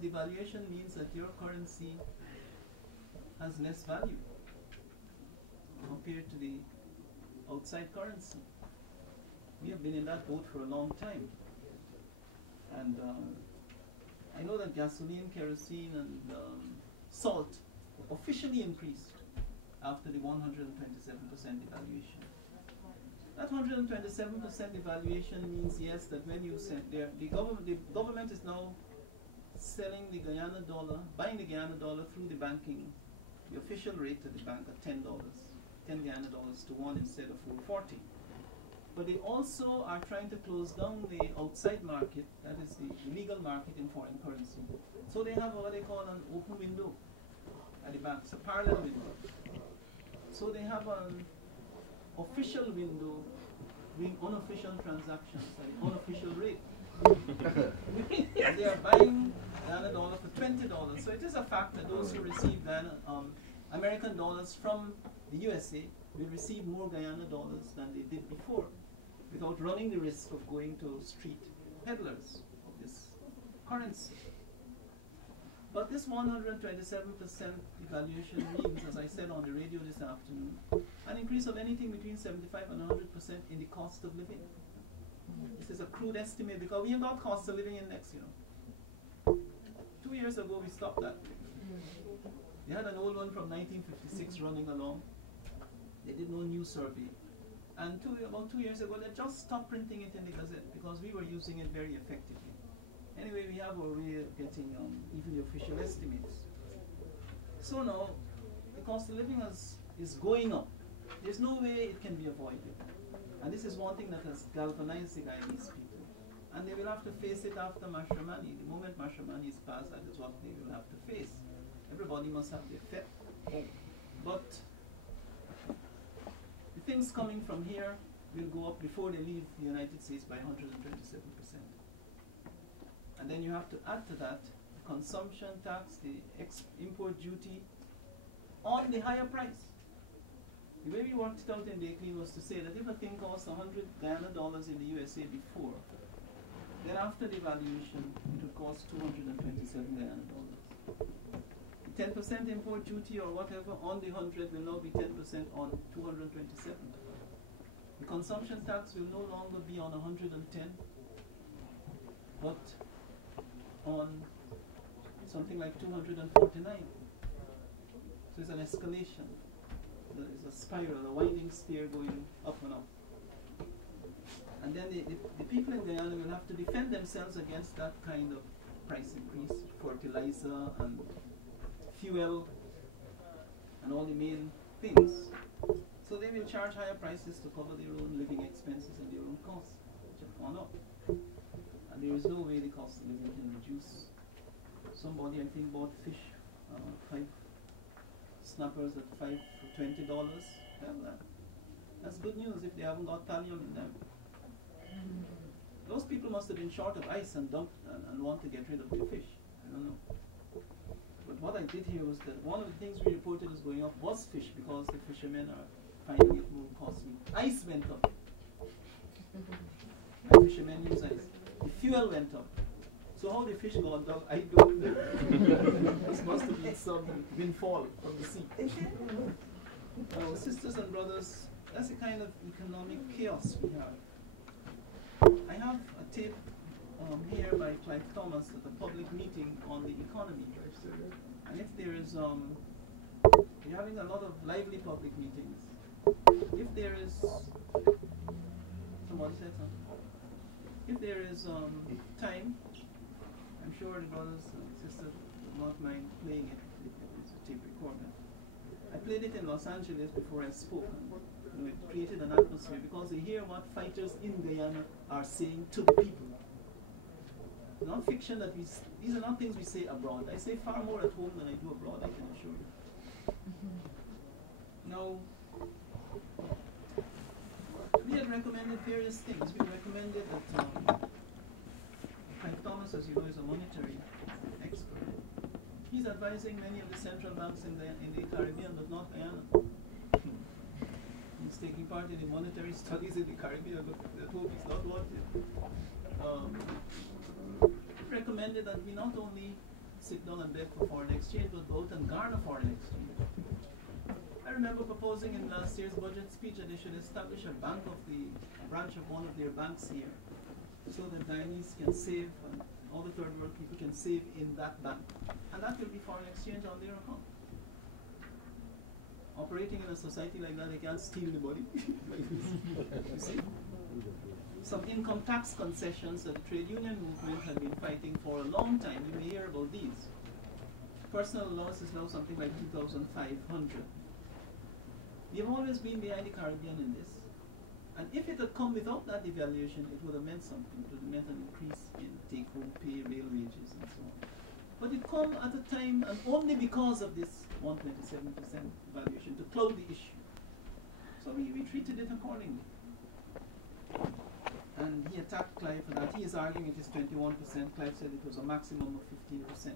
because devaluation means that your currency has less value compared to the outside currency. We have been in that boat for a long time. And I know that gasoline, kerosene, and salt officially increased after the 127% devaluation. That 127% devaluation means, yes, that when you send the government is now selling the Guyana dollar, buying the Guyana dollar through the banking, the official rate at the bank at $10, 10 Guyana dollars to 1 instead of 440. But they also are trying to close down the outside market, that is the legal market in foreign currency. So they have what they call an open window at the banks, a parallel window. So they have an official window doing unofficial transactions at the unofficial rate. And they are buying Guyana dollar for $20. So it is a fact that those who receive American dollars from the USA will receive more Guyana dollars than they did before, without running the risk of going to street peddlers of this currency. But this 127% devaluation means, as I said on the radio this afternoon, an increase of anything between 75 and 100% in the cost of living. This is a crude estimate because we have got cost of living index, you know. 2 years ago we stopped that. They had an old one from 1956 running along. They did no new survey. And about 2 years ago, they just stopped printing it in the Gazette because we were using it very effectively. Anyway, we have our way of getting even the official estimates. So now, the cost of living is going up. There's no way it can be avoided. And this is one thing that has galvanized the Guyanese people. And they will have to face it after Mashramani. The moment Mashramani is passed, that is what they will have to face. Everybody must have their fit. But the things coming from here will go up before they leave the United States by 127%. And then you have to add to that the consumption tax, the import duty on the higher price. The way we worked it out in Blakely was to say that if a thing costs 100 Guyana dollars in the USA before, then after devaluation, it would cost 227 Guyana dollars. The 10% import duty or whatever on the 100 will now be 10% on 227. The consumption tax will no longer be on 110, but on something like 249. So it's an escalation. It's a spiral, a winding stair going up and up. And then the people in Guyana will have to defend themselves against that kind of price increase, fertilizer and fuel and all the main things. So they will charge higher prices to cover their own living expenses and their own costs, which have gone up. And there is no way the cost of living can reduce. Somebody, I think, bought fish, 5 snappers at $20. Well, that's good news if they haven't got thallium in them. Those people must have been short of ice and dumped and want to get rid of their fish. I don't know. But what I did hear was that one of the things we reported as going up was fish because the fishermen are finding it more costly. Ice went up. And fishermen use ice. The fuel went up. So how the fish got up, I don't know. This must have been some windfall from the sea. Sisters and brothers, that's the kind of economic chaos we have. I have a tape here by Clive Thomas at a public meeting on the economy. And if there is, we're having a lot of lively public meetings. If there is, somebody said something. If there is time, I'm sure the brothers and sisters would not mind playing it. It's a tape recorder. I played it in Los Angeles before I spoke. And, it created an atmosphere because they hear what fighters in Guyana are saying to the people. It's not fiction that these are not things we say abroad. I say far more at home than I do abroad, I can assure you. Now, we had recommended various things. We recommended that Frank Thomas, as you know, is a monetary expert. He's advising many of the central banks in the Caribbean, but not Guyana. He's taking part in the monetary studies in the Caribbean, but at home he's not wanted. Recommended that we not only sit down and beg for foreign exchange, but go out and garner foreign exchange. I remember proposing in last year's budget speech that they should establish a branch of one of their banks here, so that Guyanese can save and all the third world people can save in that bank. And that will be foreign exchange on their account. Operating in a society like that, they can't steal the money. You see? Some income tax concessions that the trade union movement had been fighting for a long time. You may hear about these. Personal allowance is now something like 2,500. We have always been behind the Caribbean in this. And if it had come without that devaluation, it would have meant something. It would have meant an increase in take-home pay, real wages, and so on. But it come at a time, and only because of this 127% valuation, to cloud the issue. So we treated it accordingly. And he attacked Clive for that. He is arguing it is 21%. Clive said it was a maximum of 15%.